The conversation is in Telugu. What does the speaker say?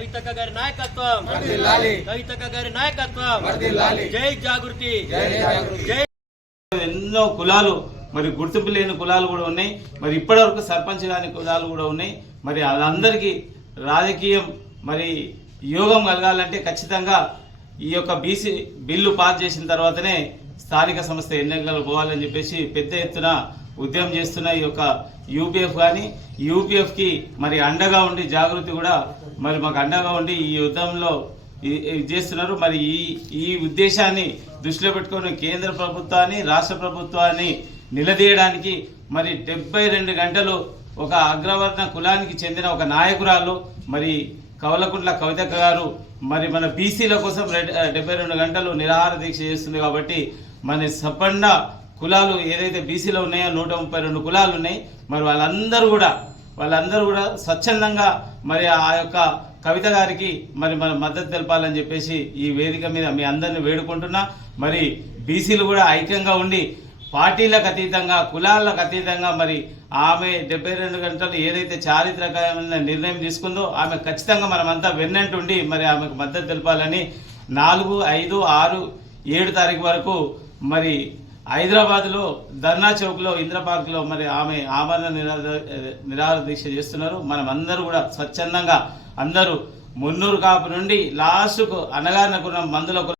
కవితక్క గారి నాయకత్వం, కవితక్క గారి నాయకత్వం, జై జాగృతి, జై. ఎన్నో కులాలు మరి గుర్తింపు లేని కులాలు కూడా ఉన్నాయి, మరి ఇప్పటివరకు సర్పంచ్ కాని కులాలు కూడా ఉన్నాయి. మరి వాళ్ళందరికీ రాజకీయం మరి యోగం కలగాలంటే ఖచ్చితంగా ఈ యొక్క బీసీ బిల్లు పాస్ చేసిన తర్వాతనే స్థానిక సంస్థ ఎన్నికలు పోవాలని చెప్పేసి పెద్ద ఎత్తున ఉద్యమం చేస్తున్న ఈ యొక్క యూపీఎఫ్ కానీ యూపీఎఫ్కి మరి అండగా ఉండి జాగృతి కూడా మరి మాకు అండగా ఉండి ఈ యుద్ధంలో చేస్తున్నారు. మరి ఈ ఉద్దేశాన్ని దృష్టిలో పెట్టుకుని కేంద్ర ప్రభుత్వాన్ని రాష్ట్ర ప్రభుత్వాన్ని నిలదీయడానికి మరి 72 గంటలు ఒక అగ్రవర్ణ కులానికి చెందిన ఒక నాయకురాలు మరి కవలకుంట్ల కవితక్క గారు మరి మన బీసీల కోసం 72 గంటలు నిరాహార దీక్ష చేస్తుంది. కాబట్టి మన సపండ కులాలు ఏదైతే బీసీలో ఉన్నాయో 132 కులాలు ఉన్నాయి. మరి వాళ్ళందరూ కూడా స్వచ్ఛందంగా మరి ఆ యొక్క కవిత గారికి మరి మన మద్దతు తెలపాలని చెప్పేసి ఈ వేదిక మీద మీ అందరిని వేడుకుంటున్నా. మరి బీసీలు కూడా ఐక్యంగా ఉండి పార్టీలకు అతీతంగా కులాలకు అతీతంగా మరి ఆమె 72 గంటలు ఏదైతే చారిత్రకమైన నిర్ణయం తీసుకుందో ఆమె ఖచ్చితంగా మనమంతా వెన్నంటుండి మరి ఆమెకు మద్దతు తెలపాలని 4, 5, 6, 7 తారీఖు వరకు మరి హైదరాబాద్లో ధర్నా చౌక్లో ఇంద్ర పార్క్లో మరి ఆమె ఆమరణ నిరాహార దీక్ష చేస్తున్నారు. మనం అందరూ కూడా స్వచ్ఛందంగా అందరూ మున్నూరు కాపు నుండి లాస్ట్కు అనగానకున్న మందులకు